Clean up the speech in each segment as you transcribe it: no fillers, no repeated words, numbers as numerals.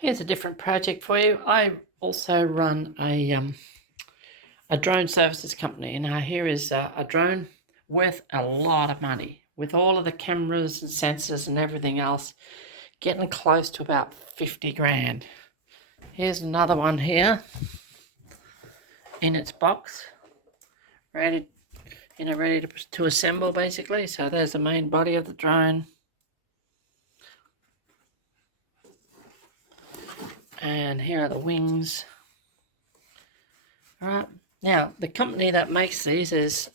Here's a different project for you. I also run a drone services company. Now here is a drone worth a lot of money, with all of the cameras and sensors and everything else, getting close to about 50 grand. Here's another one here in its box, ready to assemble basically. So there's the main body of the drone. And here are the wings. All right. Now, the company that makes these is,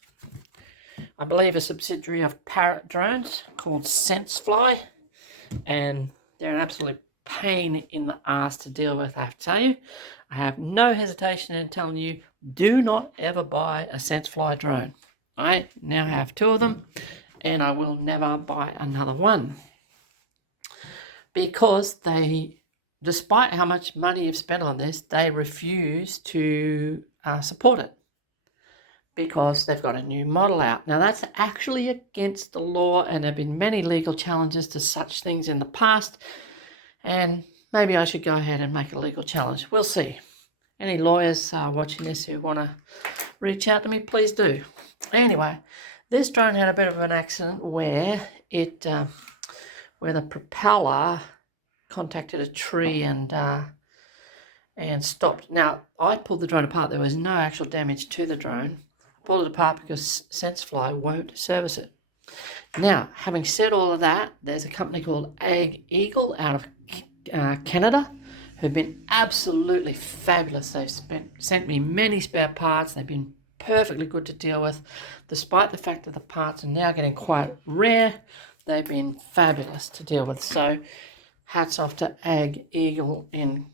I believe, a subsidiary of Parrot drones called Sensefly. And they're an absolute pain in the ass to deal with, I have to tell you. I have no hesitation in telling you, do not ever buy a Sensefly drone. I now have 2 of them, and I will never buy another one. Because they, despite how much money you've spent on this, they refuse to support it because they've got a new model out. Now, that's actually against the law, and there have been many legal challenges to such things in the past, and maybe I should go ahead and make a legal challenge. We'll see. Any lawyers watching this who want to reach out to me, please do. Anyway, this drone had a bit of an accident where where the propeller contacted a tree and stopped. Now, I pulled the drone apart. There was no actual damage to the drone. I pulled it apart because Sensefly won't service it. Now, having said all of that, there's a company called Ag Eagle out of Canada who've been absolutely fabulous. They've sent me many spare parts. They've been perfectly good to deal with. Despite the fact that the parts are now getting quite rare, they've been fabulous to deal with. So hats off to Ag Eagle in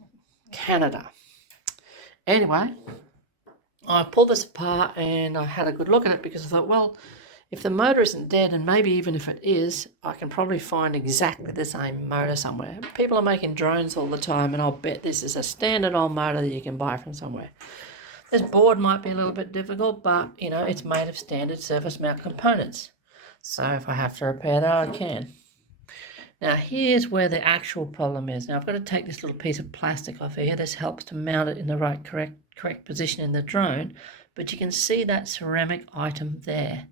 Canada. Anyway, I pulled this apart and I had a good look at it because I thought, well, if the motor isn't dead, and maybe even if it is, I can probably find exactly the same motor somewhere. People are making drones all the time, and I'll bet this is a standard old motor that you can buy from somewhere. This board might be a little bit difficult, but, you know, it's made of standard surface mount components. So if I have to repair that, I can. Now, here's where the actual problem is. Now, I've got to take this little piece of plastic off here. This helps to mount it in the right correct position in the drone, but you can see that ceramic item there.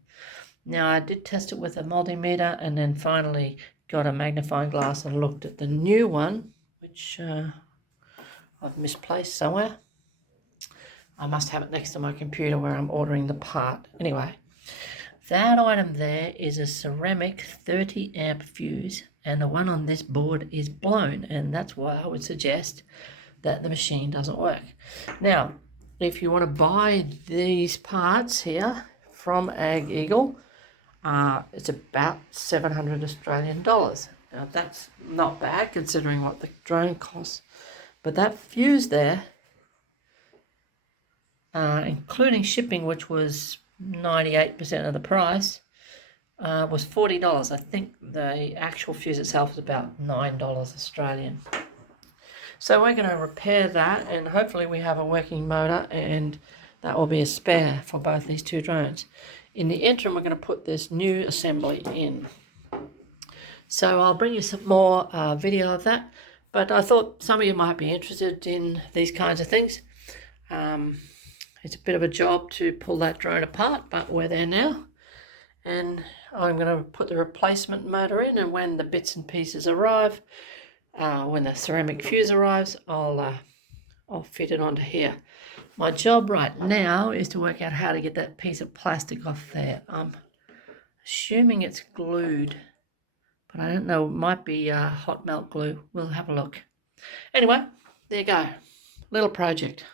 Now, I did test it with a multimeter and then finally got a magnifying glass and looked at the new one, which I've misplaced somewhere. I must have it next to my computer where I'm ordering the part. Anyway, that item there is a ceramic 30 amp fuse, and the one on this board is blown, and that's why I would suggest that the machine doesn't work. Now, if you want to buy these parts here from Ag Eagle, it's about 700 Australian dollars. Now, that's not bad considering what the drone costs, but that fuse there, including shipping, which was 98% of the price, was $40. I think the actual fuse itself is about $9 Australian. So we're going to repair that, and hopefully we have a working motor, and that will be a spare for both these 2 drones. In the interim, we're going to put this new assembly in. So I'll bring you some more video of that, but I thought some of you might be interested in these kinds of things. It's a bit of a job to pull that drone apart, but we're there now. And I'm going to put the replacement motor in, and when the bits and pieces arrive, when the ceramic fuse arrives, I'll fit it onto here. My job right now is to work out how to get that piece of plastic off there. I'm assuming it's glued, but I don't know. It might be hot melt glue. We'll have a look. Anyway, there you go. Little project.